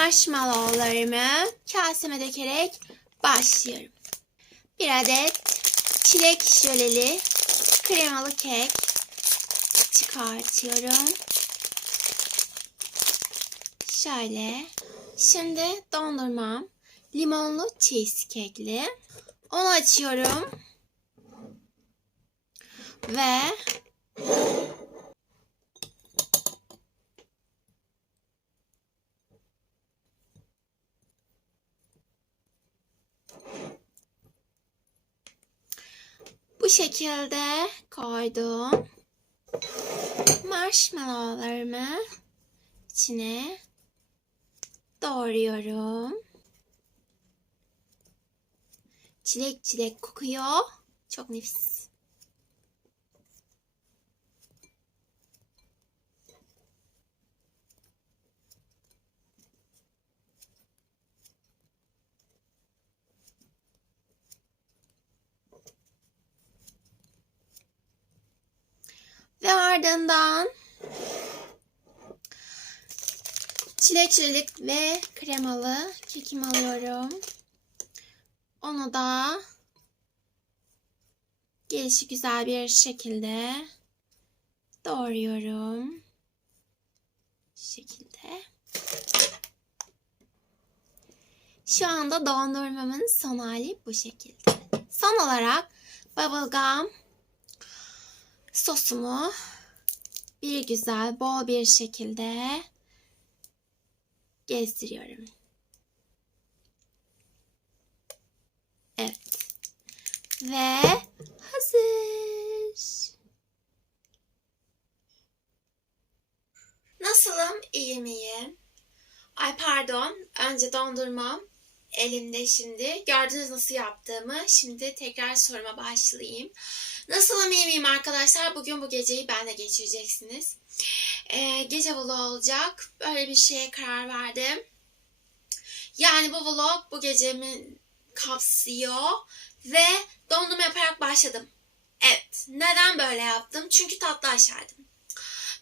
marshmallowlarımı kaseme dökerek başlıyorum. Bir adet çilek jöleli kremalı kek çıkartıyorum. Şöyle. Şimdi dondurmam limonlu cheesecake'li. Onu açıyorum. Ve bu şekilde koydum. Marshmallowlarımı içine doğruyorum. Çilek çilek kokuyor. Çok nefis. Ve ardından çilek ve kremalı kekim alıyorum. Onu da gelişi güzel bir şekilde doğruyorum. Şu şekilde. Şu anda dondurmamın son hali bu şekilde. Son olarak bubblegum sosumu bir güzel bol bir şekilde gezdiriyorum. Evet. Ve hazır. Nasılım? İyi miyim? Ay pardon. Önce dondurmam elimde şimdi. Gördünüz nasıl yaptığımı. Şimdi tekrar soruma başlayayım. Nasılım iyi miyim arkadaşlar? Bugün bu geceyi ben de geçireceksiniz. Ee, gece vlog olacak. Böyle bir şeye karar verdim. Yani bu vlog bu gecemi kapsıyor ve dondurma yaparak başladım. Evet. Neden böyle yaptım? Çünkü tatlı aşerdim.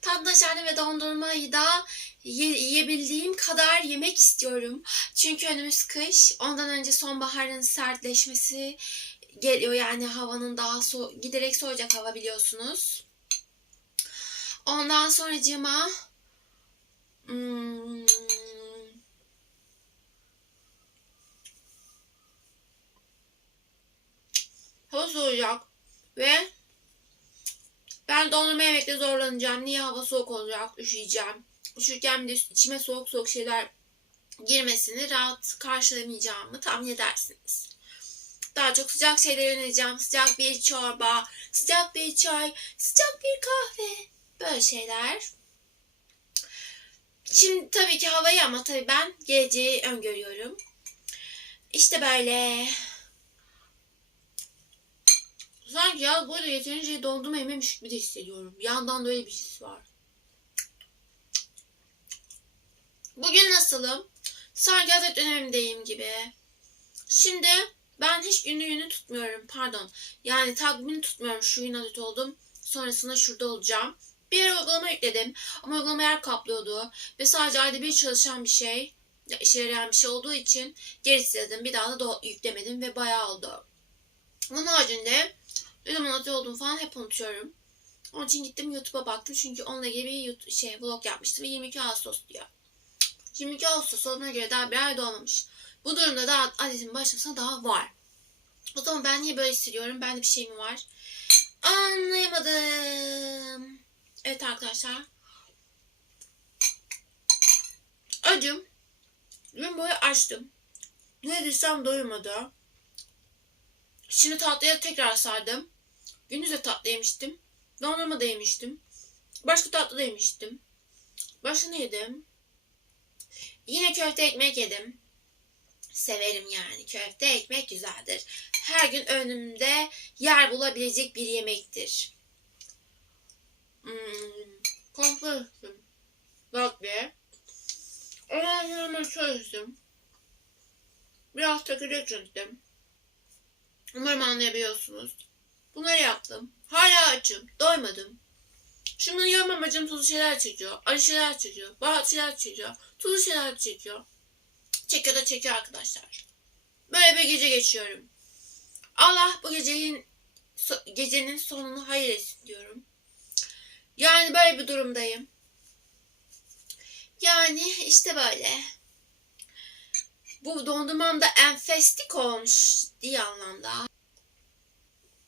Tatlı aşerdim ve dondurmayı da ye- yiyebildiğim kadar yemek istiyorum. Çünkü önümüz kış. Ondan önce sonbaharın sertleşmesi geliyor. Yani havanın daha so giderek soğuyacak hava biliyorsunuz. Ondan sonracığıma hmm, hava soğuyacak ve ben dondurma yemekte zorlanacağım. Niye hava soğuk olacak? Üşüyeceğim. Üşürken de içime soğuk soğuk şeyler girmesini rahat karşılamayacağımı tahmin edersiniz. Daha çok sıcak şeylere yöneleceğim. Sıcak bir çorba, sıcak bir çay, sıcak bir kahve. Böyle şeyler. Şimdi tabii ki havayı ama tabii ben geleceği öngörüyorum. İşte böyle. Sanki ya böyle yeterince dondurma yememiş gibi de hissediyorum. Bir yandan da öyle bir his var. Bugün nasılım? Sanki adet dönemindeyim gibi. Şimdi ben hiç günü günü tutmuyorum. Pardon. Yani takvimini tutmuyorum. Şu gün adet oldum. Sonrasında şurada olacağım. Bir ara uygulama yükledim. Ama uygulama yer kaplıyordu. Ve sadece ayda bir çalışan bir şey. işe yarayan bir şey olduğu için geri sildim. Bir daha da yüklemedim ve bayağı oldu. Onun haricinde ne zaman adet olduğumu falan hep unutuyorum. Onun için gittim YouTube'a baktım. Çünkü onunla ilgili bir YouTube, şey, vlog yapmıştım. Ve 22 Ağustos diyor. 22 Ağustos olduğuna göre daha bir ay dolmamış. Bu durumda daha adetin başlamasına daha var. O zaman ben niye böyle hissediyorum? Bende bir şey mi var? Anlayamadım. Evet arkadaşlar. Acım. Gün boyu açtım. Ne yediysem doymadı. Şimdi tatlıya tekrar sardım. Gündüz tatlı yemiştim. Dondurma da yemiştim. Başka tatlı da yemiştim. Başka ne yedim? Yine köfte ekmek yedim. Severim yani. Köfte ekmek güzeldir. Her gün önümde yer bulabilecek bir yemektir. Hmm, kahve içtim. Latte. Ondan sonra. Biraz çekirdek içtim. Umarım anlayabiliyorsunuz. Bunları yaptım. Hala açım. Doymadım. Şimdi yiyorum amacım tuzlu şeyler çekiyor. Acı şeyler çekiyor. Baharat şeyler çekiyor. Tuzlu şeyler çekiyor. Çekiyor da çekiyor arkadaşlar. Böyle bir gece geçiyorum. Allah bu gecenin gecenin sonunu hayır etsin diyorum. Yani böyle bir durumdayım. Yani işte böyle. Bu dondurmam da enfestik olmuş diye anlamda. Nom nom nom nom nom. Hmm. Hmm, hmm, hmm.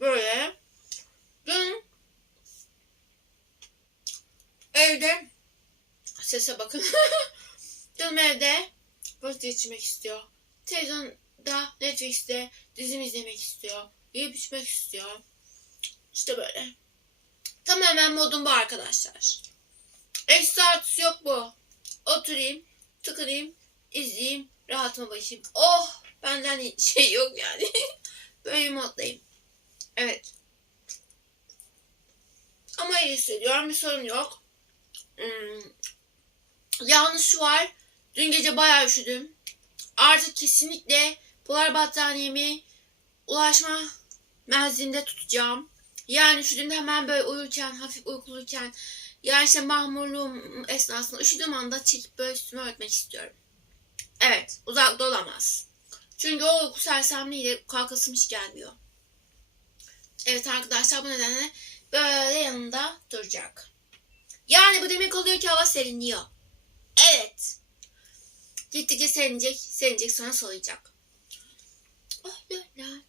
Böyle. Dün evde sese bakın. Canım evde vakit geçirmek istiyor. Televizyonda Netflix'te dizimi izlemek istiyor. Yiyip içmek istiyor. İşte böyle. Tamamen modum bu arkadaşlar. Eksi artısı yok bu. Oturayım, tıkırayım, izleyeyim, rahatıma başlayayım. Oh! Benden şey yok yani. Böyle moddayım. Evet. Ama iyi hissediyorum. Bir sorun yok. Hmm. Yalnız şu var. Dün gece bayağı üşüdüm. Artık kesinlikle polar battaniyemi ulaşma menzilinde tutacağım. Yani üşüdüğümde hemen böyle uyurken, hafif uykuluyken yani işte mahmurluğum esnasında üşüdüğüm anda çekip böyle üstüme örtmek istiyorum. Evet, uzakta olamaz. Çünkü o uyku sersemliğiyle kalkasım hiç gelmiyor. Evet arkadaşlar bu nedenle böyle yanında duracak. Yani bu demek oluyor ki hava serinliyor. Evet. Gittikçe serinecek, serinecek sonra soğuyacak. Oh la.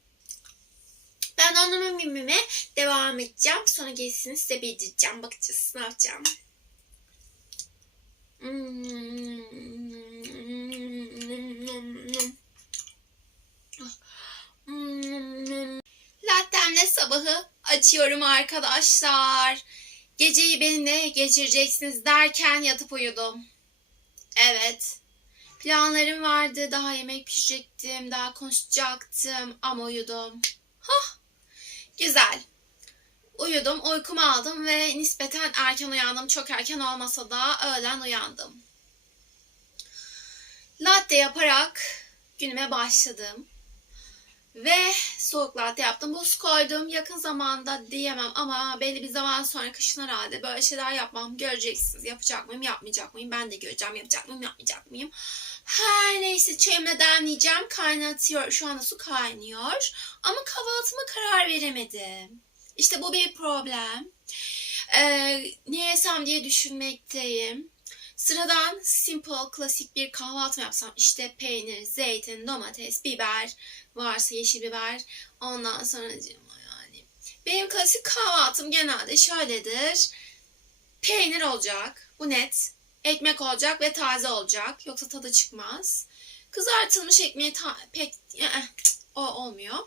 Ben dondurma mimime devam edeceğim. Sonra gerisini size bildireceğim. Bakacağız ne yapacağım. Lattemle sabahı açıyorum arkadaşlar. Geceyi benimle geçireceksiniz derken yatıp uyudum. Evet. Planlarım vardı. Daha yemek pişirecektim. Daha konuşacaktım. Ama uyudum. Hah. Güzel. Uyudum, uykumu aldım ve nispeten erken uyandım. Çok erken olmasa da öğlen uyandım. Latte yaparak günüme başladım. Ve soğuk latte yaptım. Buz koydum. Yakın zamanda diyemem ama belli bir zaman sonra kışın herhalde böyle şeyler yapmam. Göreceksiniz. Yapacak mıyım, yapmayacak mıyım? Ben de göreceğim. Yapacak mıyım, yapmayacak mıyım? Her neyse çayımla demleyeceğim. Kaynatıyor. Şu anda su kaynıyor. Ama kahvaltıma karar veremedim. İşte bu bir problem. Ee, ne yesem diye düşünmekteyim. Sıradan simple, klasik bir kahvaltı yapsam? İşte peynir, zeytin, domates, biber, varsa yeşil biber. Ondan sonra yani. Benim klasik kahvaltım genelde şöyledir. Peynir olacak. Bu net. Ekmek olacak ve taze olacak. Yoksa tadı çıkmaz. Kızartılmış ekmeği ta- pek eh, o olmuyor.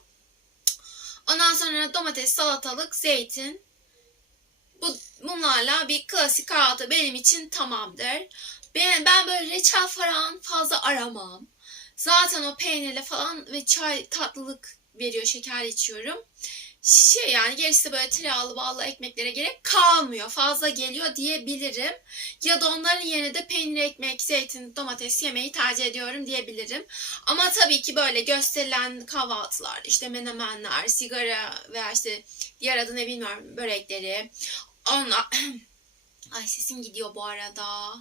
Ondan sonra domates, salatalık, zeytin. Bu, bunlarla bir klasik kahvaltı benim için tamamdır. Ben, ben böyle reçel falan fazla aramam. Zaten o peynirle falan ve çay tatlılık veriyor, şeker içiyorum. Şey yani gerisi böyle tereyağlı ballı ekmeklere gerek kalmıyor. Fazla geliyor diyebilirim. Ya da onların yerine de peynir, ekmek, zeytin, domates yemeyi tercih ediyorum diyebilirim. Ama tabii ki böyle gösterilen kahvaltılar, işte menemenler, sigara veya işte diğer adı ne bilmiyorum börekleri. Ona... Ay sesim gidiyor bu arada.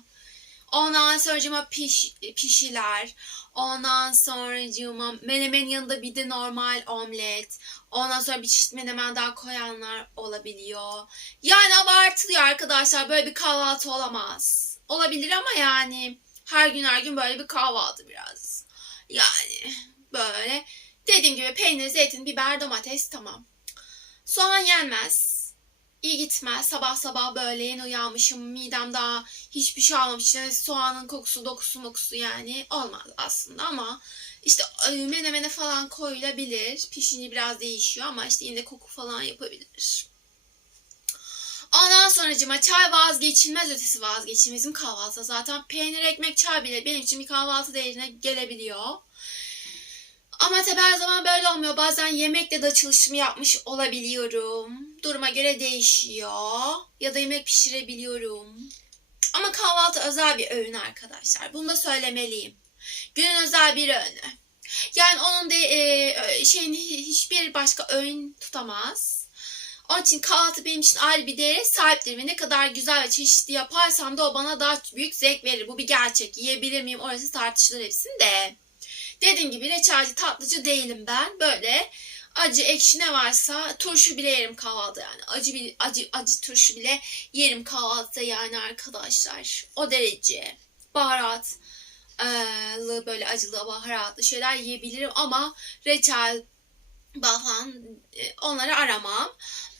Ondan sonra piş, pişiler. Ondan sonra menemen yanında bir de normal omlet. Ondan sonra bir çeşit menemen daha koyanlar olabiliyor. Yani abartılıyor arkadaşlar. Böyle bir kahvaltı olamaz. Olabilir ama yani her gün her gün böyle bir kahvaltı biraz. Yani böyle dediğim gibi peynir, zeytin, biber, domates tamam. Soğan yenmez iyi gitmez. Sabah sabah böyle yeni uyanmışım. Midem daha hiçbir şey almamış. İşte soğanın kokusu, dokusu, mokusu yani olmaz aslında ama işte menemene falan koyulabilir. Pişince biraz değişiyor ama işte yine koku falan yapabilir. Ondan sonracıma çay vazgeçilmez ötesi vazgeçilmezim kahvaltı. Zaten peynir, ekmek, çay bile benim için bir kahvaltı değerine gelebiliyor. Ama tabi her zaman böyle olmuyor. Bazen yemekle de açılışımı yapmış olabiliyorum. Duruma göre değişiyor. Ya da yemek pişirebiliyorum. Ama kahvaltı özel bir öğün arkadaşlar. Bunu da söylemeliyim. Günün özel bir öğünü. Yani onun de e, şeyini hiçbir başka öğün tutamaz. Onun için kahvaltı benim için ayrı bir değere sahiptir ve ne kadar güzel ve çeşitli yaparsam da o bana daha büyük zevk verir. Bu bir gerçek. Yiyebilir miyim orası tartışılır hepsinde. Dediğim gibi reçelci tatlıcı değilim ben. Böyle acı ekşi ne varsa turşu bile yerim kahvaltıda yani. Acı bir acı acı turşu bile yerim kahvaltıda yani arkadaşlar. O derece. Baharat böyle acılı baharatlı şeyler yiyebilirim ama reçel falan e, onları aramam.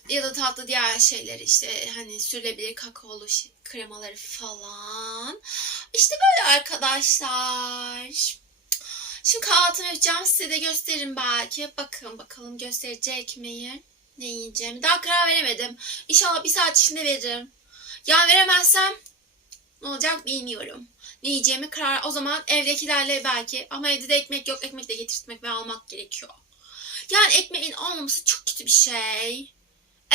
Ya da tatlı diğer şeyler işte hani sürülebilir kakaolu kremaları falan. İşte böyle arkadaşlar. Şimdi kahvaltımı yapacağım. Size de gösteririm belki. Bakın bakalım gösterecek miyim? Ne yiyeceğimi. Daha karar veremedim. İnşallah bir saat içinde veririm. Ya veremezsem ne olacak bilmiyorum. Ne yiyeceğimi karar... O zaman evdekilerle belki. Ama evde de ekmek yok. Ekmek de getirtmek ve almak gerekiyor. Yani ekmeğin olmaması çok kötü bir şey.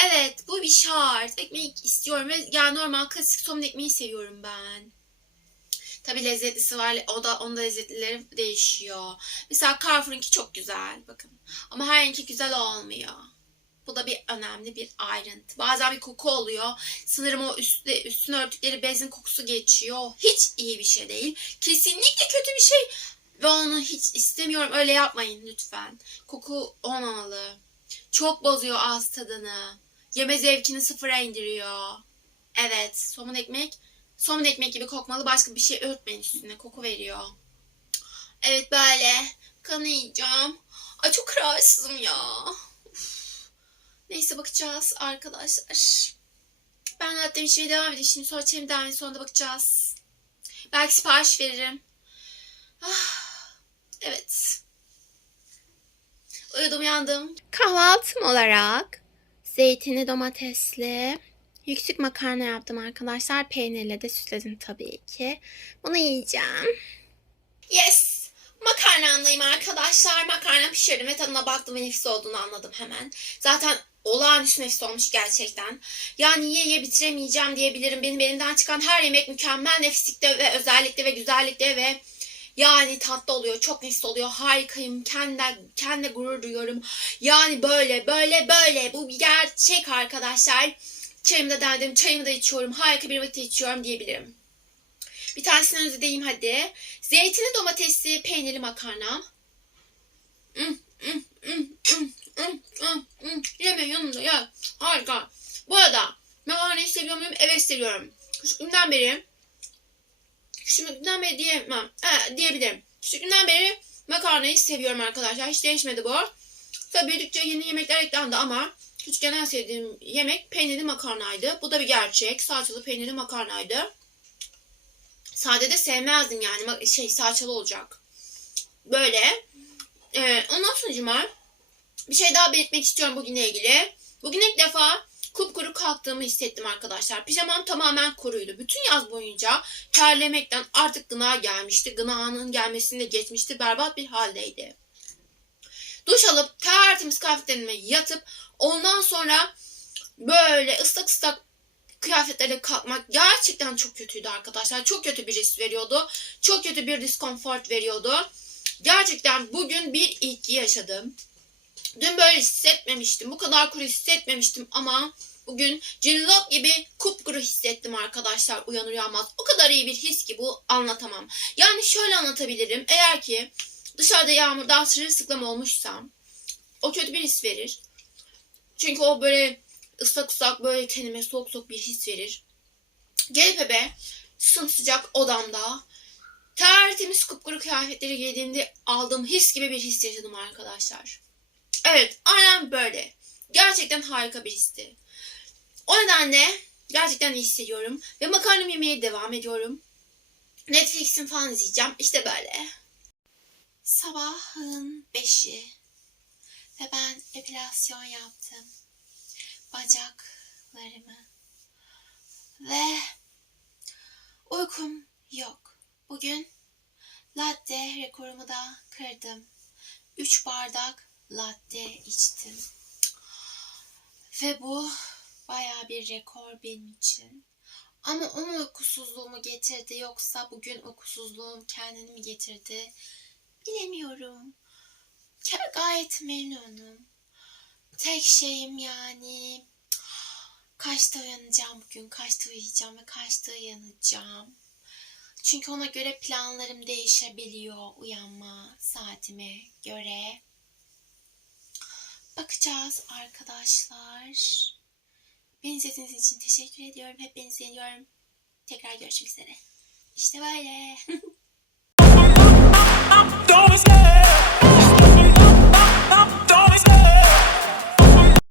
Evet bu bir şart. Ekmek istiyorum ve yani normal klasik somun ekmeği seviyorum ben. Tabi lezzetlisi var. O da onda lezzetlileri değişiyor. Mesela Carrefour'unki çok güzel. Bakın. Ama her yanki güzel olmuyor. Bu da bir önemli bir ayrıntı. Bazen bir koku oluyor. Sanırım o üstte, üstüne örtükleri bezin kokusu geçiyor. Hiç iyi bir şey değil. Kesinlikle kötü bir şey. Ve onu hiç istemiyorum. Öyle yapmayın lütfen. Koku olmamalı. Çok bozuyor ağız tadını. Yeme zevkini sıfıra indiriyor. Evet. Somun ekmek somun ekmek gibi kokmalı başka bir şey örtmeyin üstüne. Koku veriyor. Evet böyle. Kanı yiyeceğim. Ay çok kararsızım ya. Neyse bakacağız arkadaşlar. Ben hatta bir şey devam edeyim. Şimdi sonra çelim devam edeyim. Sonra bakacağız. Belki sipariş veririm. Ah, evet. Uyudum uyandım. Kahvaltım olarak zeytinli domatesli yüksük makarna yaptım arkadaşlar. Peynirle de süsledim tabii ki. Bunu yiyeceğim. Yes! Makarnamdayım arkadaşlar. Makarna pişirdim ve tadına baktım ve nefis olduğunu anladım hemen. Zaten olağanüstü nefis olmuş gerçekten. Yani ye ye bitiremeyeceğim diyebilirim. Benim elimden çıkan her yemek mükemmel nefislikte ve özellikle ve güzellikte ve yani tatlı oluyor. Çok nefis oluyor. Harikayım. Kendi, kendi gurur duyuyorum. Yani böyle böyle böyle. Bu bir gerçek arkadaşlar. Çayımı da derdim. Çayımı da içiyorum. Harika bir vakit içiyorum diyebilirim. Bir tanesini özeteyim hadi. Zeytinli domatesli peynirli makarna. Mm, mm, mm, mm, mm, mm, mm. Yeme yanında ya. Harika. Bu arada makarnayı seviyor muyum? Evet seviyorum. Küçüklüğümden beri Küçüklüğümden beri diyemem. He, diyebilirim. Küçüklüğümden beri makarnayı seviyorum arkadaşlar. Hiç değişmedi bu. Tabii büyüdükçe yeni yemekler eklendi ama küçükken en sevdiğim yemek peynirli makarnaydı. Bu da bir gerçek. Salçalı peynirli makarnaydı. Sade de sevmezdim yani. Şey salçalı olacak. Böyle. Ee, ondan sonra bir şey daha belirtmek istiyorum bugünle ilgili. Bugün ilk defa kupkuru kalktığımı hissettim arkadaşlar. Pijamam tamamen kuruydu. Bütün yaz boyunca terlemekten artık gına gelmişti. Gınanın gelmesini de geçmişti. Berbat bir haldeydi. Duş alıp tertemiz kıyafetlerime yatıp ondan sonra böyle ıslak ıslak kıyafetlerle kalkmak gerçekten çok kötüydü arkadaşlar. Çok kötü bir his veriyordu. Çok kötü bir diskomfort veriyordu. Gerçekten bugün bir ilki yaşadım. Dün böyle hissetmemiştim. Bu kadar kuru hissetmemiştim ama bugün cillop gibi kupkuru hissettim arkadaşlar uyanır uyanmaz. O kadar iyi bir his ki bu anlatamam. Yani şöyle anlatabilirim. Eğer ki dışarıda yağmurdan sırılsıklam olmuşsam o kötü bir his verir. Çünkü o böyle ıslak ıslak böyle kendime soğuk soğuk bir his verir. Eve sımsıcak odamda tertemiz kupkuru kıyafetleri giydiğimde aldığım his gibi bir his yaşadım arkadaşlar. Evet aynen böyle. Gerçekten harika bir histi. O nedenle gerçekten iyi hissediyorum. Ve makarnamı yemeye devam ediyorum. Netflix'in falan izleyeceğim. İşte böyle. Sabahın beşi. Ve ben epilasyon yaptım. Bacaklarımı. Ve uykum yok. Bugün latte rekorumu da kırdım. 3 bardak latte içtim. Ve bu baya bir rekor benim için. Ama o mu uykusuzluğumu getirdi yoksa bugün uykusuzluğum kendini mi getirdi bilemiyorum. Gayet memnunum. Tek şeyim yani Kaçta uyanacağım bugün, kaçta uyuyacağım ve kaçta uyanacağım. Çünkü ona göre planlarım değişebiliyor uyanma saatime göre. Bakacağız arkadaşlar. Beni izlediğiniz için teşekkür ediyorum. Hepinizi seviyorum. Tekrar görüşmek üzere. İşte böyle.